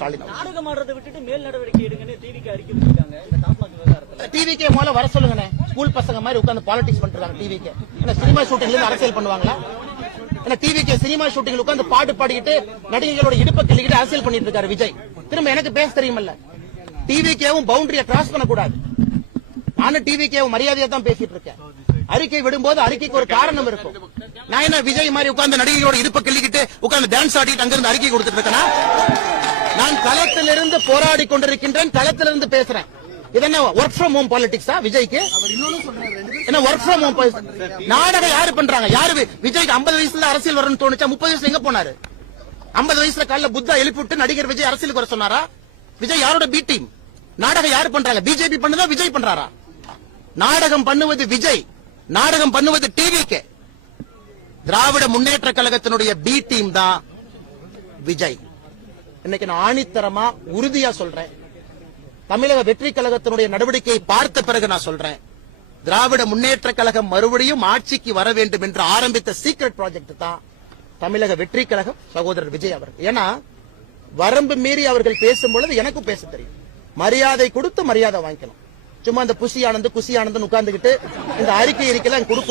ஸ்டாலின். நாடகம் ஆடுறதை விட்டுட்டு மேல் நடவடிக்கை எடுங்கன்னு டிவிக்கு அறிக்கை விட்டுருக்காங்க இந்த டாஸ்மாக் விவகாரத்துல. டிவிக்கே முதல்ல வர சொல்லுங்கண்ணே. ஸ்கூல் பசங்க மாதிரி உட்கார்ந்து பாலிடிக்ஸ் பண்றாங்க டிவிக்கே என்ன சினிமா ஷூட்டிங்ல அரசியல் பண்ணுவாங்களா? என்ன டிவிக்கே சினிமா ஷூட்டிங்ல உட்கார்ந்து பாட்டு பாடிக்கிட்டு நடிகைகளோட இடுப்பை கிள்ளிக்கிட்டு அரசியல் பண்ணிட்டு இருக்காரு விஜய். திரும்ப எனக்கு பேச தெரியுமல்ல. டிவிக்கேவும் பவுண்டரியை கிராஸ் பண்ணக்கூடாது. நானும் டிவிக்கேவும் மரியாதையா தான் பேசிட்டு இருக்கேன். அறிக்கை விடும்போது அறிக்கைக்கு ஒரு காரணம் இருக்கும். நான் என்ன விஜய் மாதிரி உட்கார்ந்து நடிகைகளோட இடுப்பை கிள்ளிக்கிட்டு உட்கார்ந்து டான்ஸ் ஆடிட்டு அங்கிருந்து அறிக்கை கொடுத்துட்டு இருக்கேனா? நான் களத்திலிருந்து போராடி கொண்டிருக்கின்றேன் களத்திலிருந்து பேசுறேன். இது என்ன ஒர்க் ஃப்ரம் ஹோம் பாலிடிக்ஸா விஜய்க்கு? என்ன ஒர்க் ஃப்ரம் ஹோம் நாடகம் யாரு பண்றாங்க? யாரு விஜய்க்கு 50 வயசுல அரசியல் வரணும்னு தோணுச்சா? முப்பது வயசுல எங்க போனாரு? 50 வயசுல காலைல புத்தா எழுப்பி விட்டு நடிகர் விஜய் அரசியலுக்கு வர சொன்னாரா? விஜய் யாரோட பி டீம் நாடகம் யாரு பண்றாங்க? பிஜேபி பண்ணுதா விஜய் பண்றாரா? நாடகம் பண்ணுவது விஜய். நாடகம் பண்ணுவது டிவிக்கு திராவிட முன்னேற்ற கழகத்தினுடைய பி டீம் தான் விஜய். இன்னைக்கு நான் ஆணித்தரமா உறுதியா சொல்றேன். தமிழக வெற்றி கழகத்தினுடைய நடவடிக்கையை பார்த்த பிறகு நான் சொல்றேன். திராவிட முன்னேற்ற கழகம் மறுபடியும் ஆட்சிக்கு வர வேண்டும் என்று ஆரம்பித்த சீக்ரெட் ப்ராஜெக்ட் தான் தமிழக வெற்றி கழகம் சகோதரர் விஜய் அவர்கள். ஏன்னா வரம்பு மீறி அவர்கள் பேசும் பொழுது எனக்கும் பேச தெரியும். மரியாதை கொடுத்து மரியாதை வாங்கிக்கணும் சும்மா இந்த புசி ஆனந்து குசி ஆனந்து உட்கார்ந்துகிட்டு இந்த அறிக்கை இருக்கலாம் கொடுக்கும்